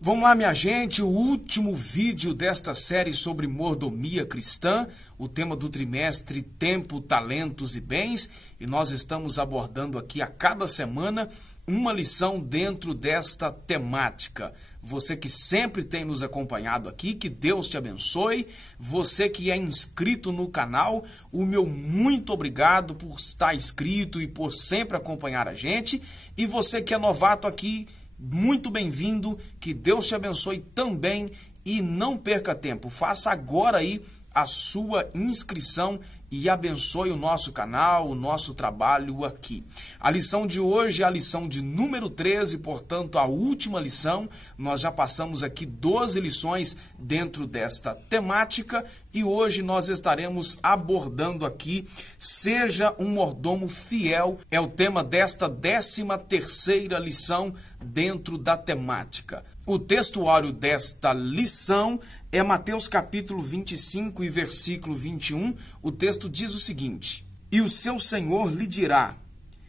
Vamos lá, minha gente, o último vídeo desta série sobre mordomia cristã, o tema do trimestre Tempo, Talentos e Bens, e nós estamos abordando aqui a cada semana uma lição dentro desta temática. Você que sempre tem nos acompanhado aqui, que Deus te abençoe. Você que é inscrito no canal, o meu muito obrigado por estar inscrito e por sempre acompanhar a gente. E você que é novato aqui, muito bem-vindo, que Deus te abençoe também e não perca tempo, faça agora aí a sua inscrição e abençoe o nosso canal, o nosso trabalho aqui. A lição de hoje é a lição de número 13, portanto a última lição. Nós já passamos aqui 12 lições dentro desta temática e hoje nós estaremos abordando aqui Seja um mordomo fiel, é o tema desta 13ª lição dentro da temática. O textuário desta lição é Mateus capítulo 25 e versículo 21. O texto diz o seguinte: E o seu Senhor lhe dirá: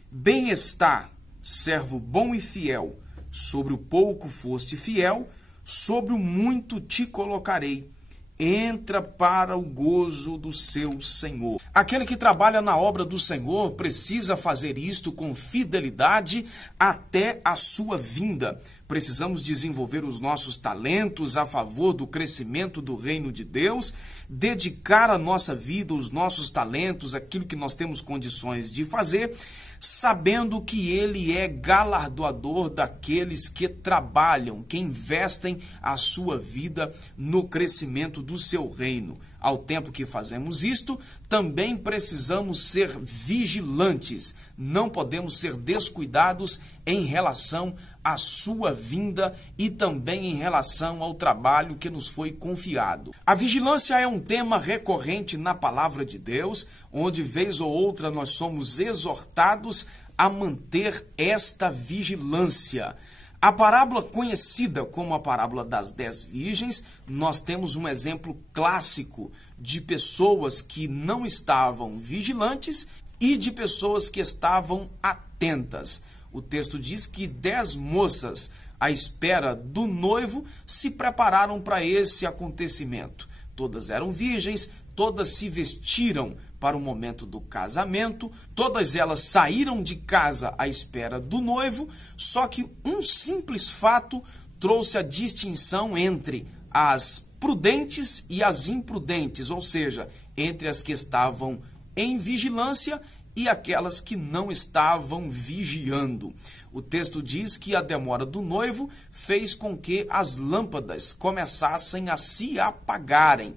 Bem está, servo bom e fiel, sobre o pouco foste fiel, sobre o muito te colocarei. Entra para o gozo do seu Senhor. Aquele que trabalha na obra do Senhor precisa fazer isto com fidelidade até a sua vinda. Precisamos desenvolver os nossos talentos a favor do crescimento do reino de Deus, dedicar a nossa vida, os nossos talentos, aquilo que nós temos condições de fazer, sabendo que Ele é galardoador daqueles que trabalham, que investem a sua vida no crescimento do seu reino. Ao tempo que fazemos isto, também precisamos ser vigilantes. Não podemos ser descuidados em relação à sua vinda e também em relação ao trabalho que nos foi confiado. A vigilância é um tema recorrente na palavra de Deus, onde vez ou outra nós somos exortados a manter esta vigilância. A parábola conhecida como a parábola das 10 virgens, nós temos um exemplo clássico de pessoas que não estavam vigilantes e de pessoas que estavam atentas. O texto diz que 10 moças, à espera do noivo, se prepararam para esse acontecimento. Todas eram virgens, todas se vestiram para o momento do casamento, todas elas saíram de casa à espera do noivo, só que um simples fato trouxe a distinção entre as prudentes e as imprudentes, ou seja, entre as que estavam em vigilância e aquelas que não estavam vigiando. O texto diz que a demora do noivo fez com que as lâmpadas começassem a se apagarem.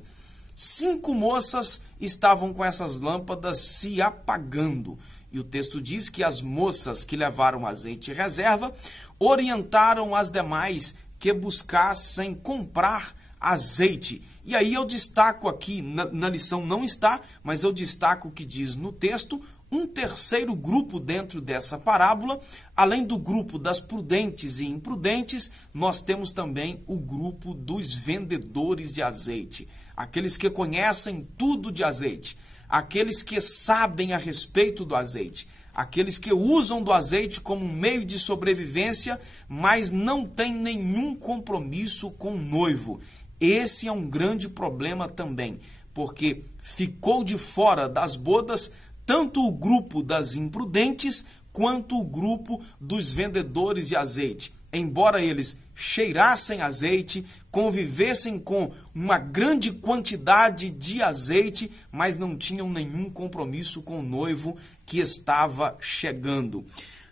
5 moças estavam com essas lâmpadas se apagando. E o texto diz que as moças que levaram azeite reserva orientaram as demais que buscassem comprar azeite. E aí eu destaco aqui, na lição não está, mas eu destaco o que diz no texto, um terceiro grupo dentro dessa parábola. Além do grupo das prudentes e imprudentes, nós temos também o grupo dos vendedores de azeite. Aqueles que conhecem tudo de azeite, aqueles que sabem a respeito do azeite, aqueles que usam do azeite como um meio de sobrevivência, mas não têm nenhum compromisso com o noivo. Esse é um grande problema também, porque ficou de fora das bodas tanto o grupo das imprudentes quanto o grupo dos vendedores de azeite. Embora eles cheirassem azeite, convivessem com uma grande quantidade de azeite, mas não tinham nenhum compromisso com o noivo que estava chegando.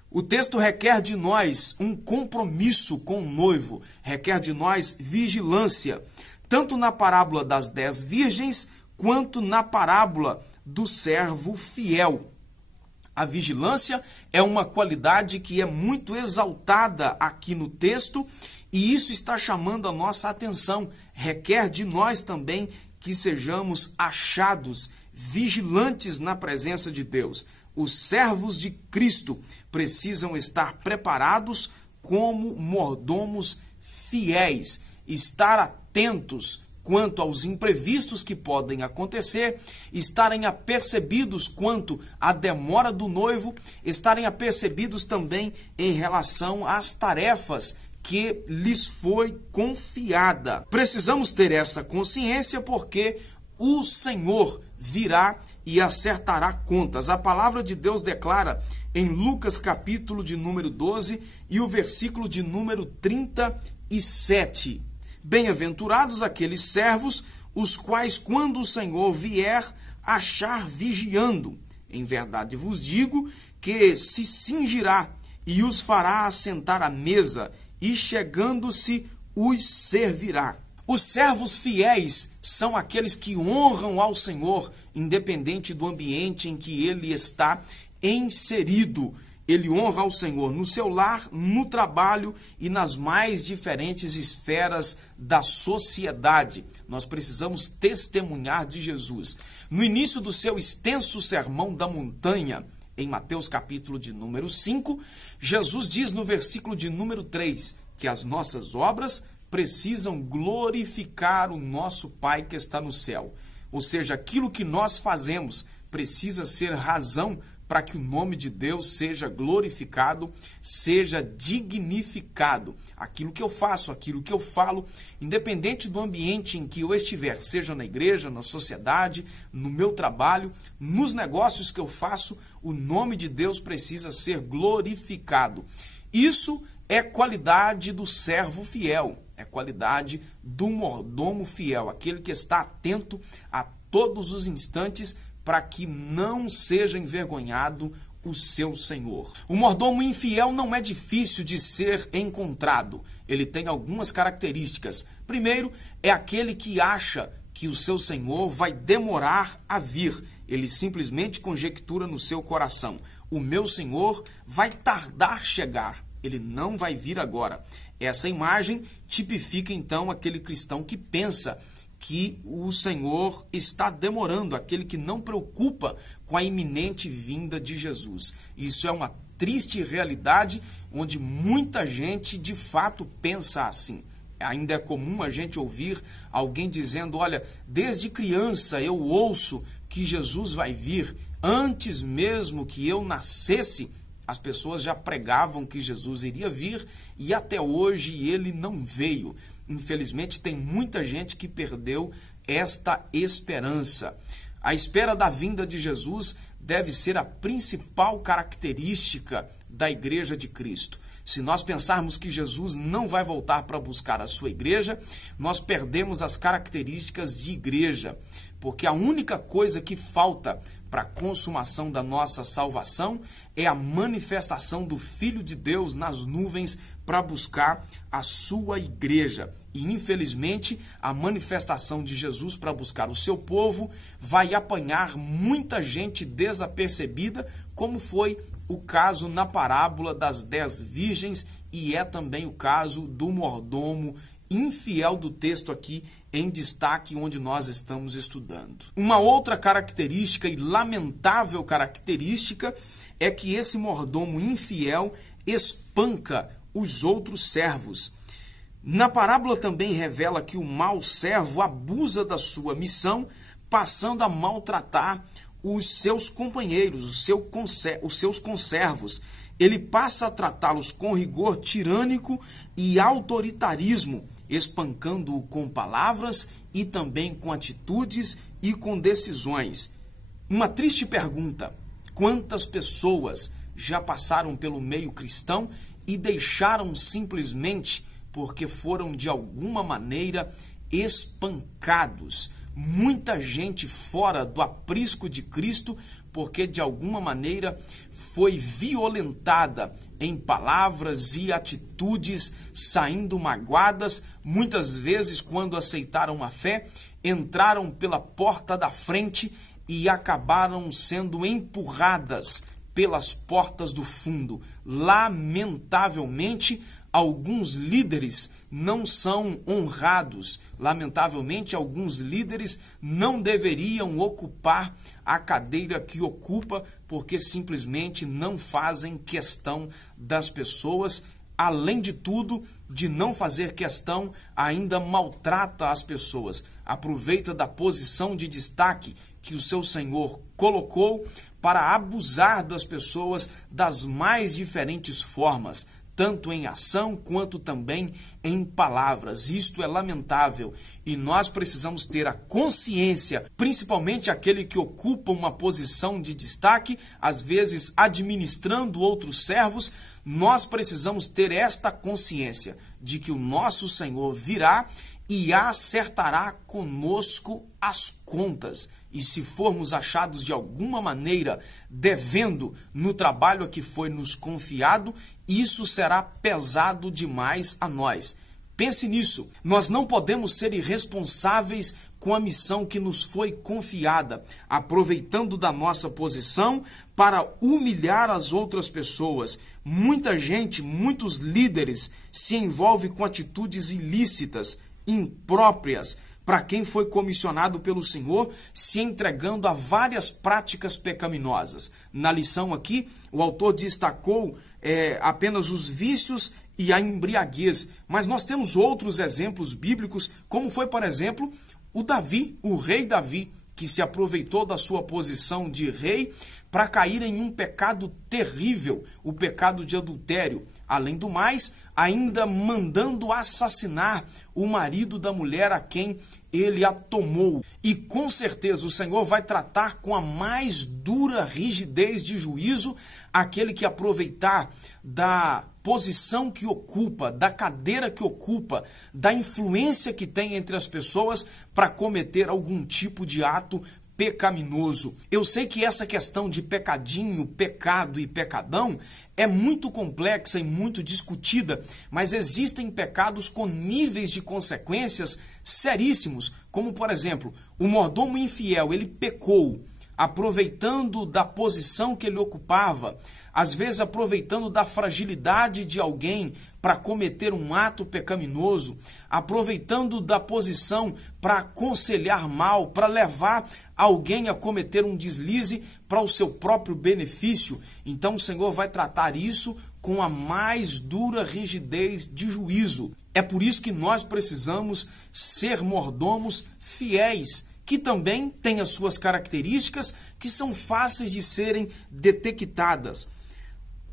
O texto requer de nós um compromisso com o noivo, requer de nós vigilância, tanto na parábola das 10 virgens, quanto na parábola do servo fiel. A vigilância é uma qualidade que é muito exaltada aqui no texto e isso está chamando a nossa atenção. Requer de nós também que sejamos achados vigilantes na presença de Deus. Os servos de Cristo precisam estar preparados como mordomos fiéis, estar atentos quanto aos imprevistos que podem acontecer, estarem apercebidos quanto à demora do noivo, estarem apercebidos também em relação às tarefas que lhes foi confiada. Precisamos ter essa consciência porque o Senhor virá e acertará contas. A palavra de Deus declara em Lucas capítulo de número 12 e o versículo de número 37. Bem-aventurados aqueles servos, os quais, quando o Senhor vier, achar vigiando. Em verdade vos digo que se cingirá e os fará assentar à mesa, e chegando-se os servirá. Os servos fiéis são aqueles que honram ao Senhor, independente do ambiente em que ele está inserido. Ele honra ao Senhor no seu lar, no trabalho e nas mais diferentes esferas da sociedade. Nós precisamos testemunhar de Jesus. No início do seu extenso sermão da montanha, em Mateus capítulo de número 5, Jesus diz no versículo de número 3 que as nossas obras precisam glorificar o nosso Pai que está no céu. Ou seja, aquilo que nós fazemos precisa ser razão para que o nome de Deus seja glorificado, seja dignificado. Aquilo que eu faço, aquilo que eu falo, independente do ambiente em que eu estiver, seja na igreja, na sociedade, no meu trabalho, nos negócios que eu faço, o nome de Deus precisa ser glorificado. Isso é qualidade do servo fiel, é qualidade do mordomo fiel, aquele que está atento a todos os instantes para que não seja envergonhado o seu senhor. O mordomo infiel não é difícil de ser encontrado. Ele tem algumas características. Primeiro, é aquele que acha que o seu senhor vai demorar a vir. Ele simplesmente conjectura no seu coração: o meu senhor vai tardar chegar, ele não vai vir agora. Essa imagem tipifica então aquele cristão que pensa que o Senhor está demorando, aquele que não preocupa com a iminente vinda de Jesus. Isso é uma triste realidade onde muita gente de fato pensa assim. Ainda é comum a gente ouvir alguém dizendo: olha, desde criança eu ouço que Jesus vai vir. Antes mesmo que eu nascesse, as pessoas já pregavam que Jesus iria vir e até hoje ele não veio. Infelizmente, tem muita gente que perdeu esta esperança. A espera da vinda de Jesus deve ser a principal característica da Igreja de Cristo. Se nós pensarmos que Jesus não vai voltar para buscar a sua igreja, nós perdemos as características de igreja, porque a única coisa que falta para a consumação da nossa salvação é a manifestação do Filho de Deus nas nuvens para buscar a sua igreja. E, infelizmente, a manifestação de Jesus para buscar o seu povo vai apanhar muita gente desapercebida, como foi o caso na parábola das 10 virgens e é também o caso do mordomo infiel do texto aqui em destaque onde nós estamos estudando. Uma outra característica e lamentável característica é que esse mordomo infiel espanca os outros servos. Na parábola também revela que o mau servo abusa da sua missão, passando a maltratar os seus companheiros, os seus conservos. Ele passa a tratá-los com rigor tirânico e autoritarismo, espancando-o com palavras e também com atitudes e com decisões. Uma triste pergunta: quantas pessoas já passaram pelo meio cristão e deixaram simplesmente porque foram de alguma maneira espancados? Muita gente fora do aprisco de Cristo porque de alguma maneira foi violentada em palavras e atitudes, saindo magoadas. Muitas vezes, quando aceitaram a fé, entraram pela porta da frente e acabaram sendo empurradas pelas portas do fundo. Lamentavelmente, alguns líderes não são honrados. Lamentavelmente, alguns líderes não deveriam ocupar a cadeira que ocupa, porque simplesmente não fazem questão das pessoas. Além de tudo, de não fazer questão, ainda maltrata as pessoas. aproveita da posição de destaque que o seu senhor colocou para abusar das pessoas das mais diferentes formas, tanto em ação quanto também em palavras. Isto é lamentável e nós precisamos ter a consciência, principalmente aquele que ocupa uma posição de destaque, às vezes administrando outros servos, nós precisamos ter esta consciência de que o nosso Senhor virá e acertará conosco as contas. E se formos achados de alguma maneira devendo no trabalho a que foi nos confiado, isso será pesado demais a nós. Pense nisso. Nós não podemos ser irresponsáveis com a missão que nos foi confiada, aproveitando da nossa posição para humilhar as outras pessoas. Muita gente, muitos líderes se envolvem com atitudes ilícitas, impróprias, para quem foi comissionado pelo Senhor, se entregando a várias práticas pecaminosas. Na lição aqui, o autor destacou apenas os vícios e a embriaguez, mas nós temos outros exemplos bíblicos, como foi, por exemplo, o rei Davi, que se aproveitou da sua posição de rei para cair em um pecado terrível, o pecado de adultério. Além do mais, ainda mandando assassinar o marido da mulher a quem ele a tomou. E com certeza o Senhor vai tratar com a mais dura rigidez de juízo aquele que aproveitar da posição que ocupa, da cadeira que ocupa, da influência que tem entre as pessoas para cometer algum tipo de ato pecaminoso. Eu sei que essa questão de pecadinho, pecado e pecadão é muito complexa e muito discutida, mas existem pecados com níveis de consequências seríssimos, como por exemplo, o mordomo infiel, ele pecou, aproveitando da posição que ele ocupava, às vezes aproveitando da fragilidade de alguém para cometer um ato pecaminoso, aproveitando da posição para aconselhar mal, para levar alguém a cometer um deslize para o seu próprio benefício. Então o Senhor vai tratar isso com a mais dura rigidez de juízo. É por isso que nós precisamos ser mordomos fiéis, que também tem as suas características que são fáceis de serem detectadas.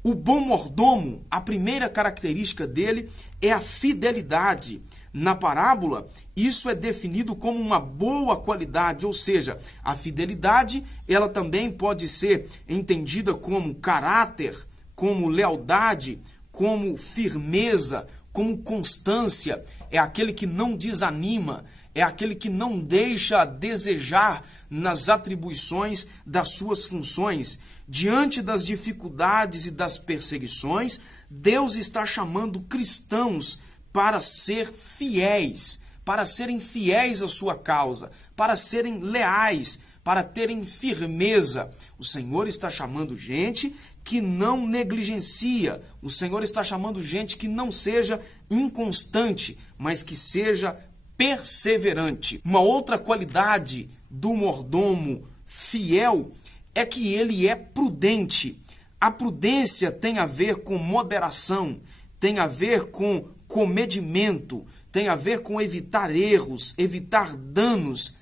O bom mordomo, a primeira característica dele é a fidelidade. Na parábola, isso é definido como uma boa qualidade, ou seja, a fidelidade, ela também pode ser entendida como caráter, como lealdade, como firmeza, como constância. É aquele que não desanima, é aquele que não deixa a desejar nas atribuições das suas funções. Diante das dificuldades e das perseguições, Deus está chamando cristãos para ser fiéis, para serem fiéis à sua causa, para serem leais, para terem firmeza. O Senhor está chamando gente que não negligencia, o Senhor está chamando gente que não seja inconstante, mas que seja perseverante. Uma outra qualidade do mordomo fiel é que ele é prudente. A prudência tem a ver com moderação, tem a ver com comedimento, tem a ver com evitar erros, evitar danos,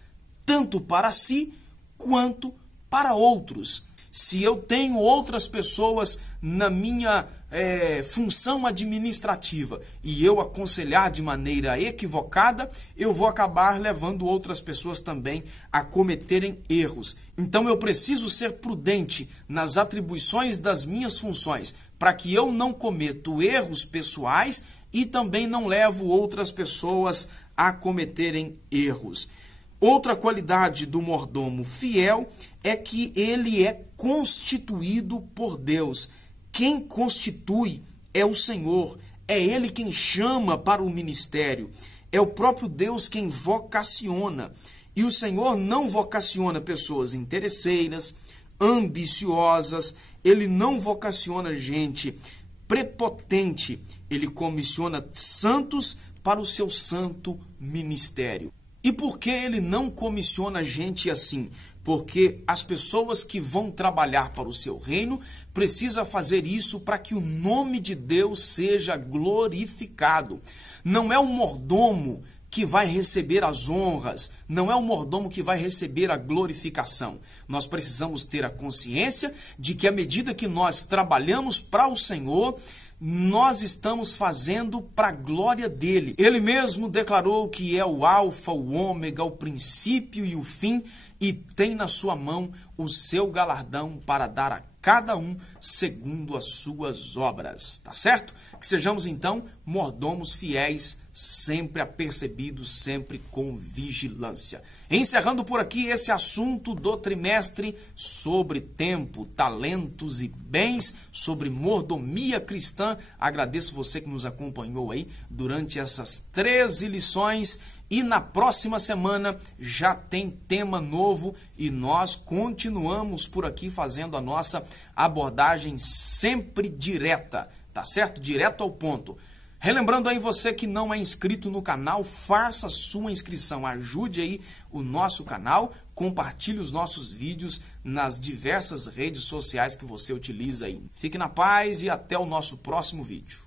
tanto para si quanto para outros. Se eu tenho outras pessoas na minha função administrativa e eu aconselhar de maneira equivocada, eu vou acabar levando outras pessoas também a cometerem erros. Então eu preciso ser prudente nas atribuições das minhas funções, para que eu não cometo erros pessoais e também não levo outras pessoas a cometerem erros. Outra qualidade do mordomo fiel é que ele é constituído por Deus. Quem constitui é o Senhor, é Ele quem chama para o ministério, é o próprio Deus quem vocaciona. E o Senhor não vocaciona pessoas interesseiras, ambiciosas, Ele não vocaciona gente prepotente, Ele comissiona santos para o seu santo ministério. E por que Ele não comissiona gente assim? Porque as pessoas que vão trabalhar para o seu reino precisam fazer isso para que o nome de Deus seja glorificado. Não é o mordomo que vai receber as honras, não é o mordomo que vai receber a glorificação. Nós precisamos ter a consciência de que à medida que nós trabalhamos para o Senhor, nós estamos fazendo para a glória dele. Ele mesmo declarou que é o alfa, o ômega, o princípio e o fim, e tem na sua mão o seu galardão para dar a cada um segundo as suas obras, tá certo? Que sejamos então mordomos fiéis, sempre apercebidos, sempre com vigilância. Encerrando por aqui esse assunto do trimestre sobre tempo, talentos e bens, sobre mordomia cristã. Agradeço você que nos acompanhou aí durante essas 13 lições. E na próxima semana já tem tema novo e nós continuamos por aqui fazendo a nossa abordagem sempre direta, tá certo? Direto ao ponto. Relembrando aí você que não é inscrito no canal, faça sua inscrição, ajude aí o nosso canal, compartilhe os nossos vídeos nas diversas redes sociais que você utiliza aí. Fique na paz e até o nosso próximo vídeo.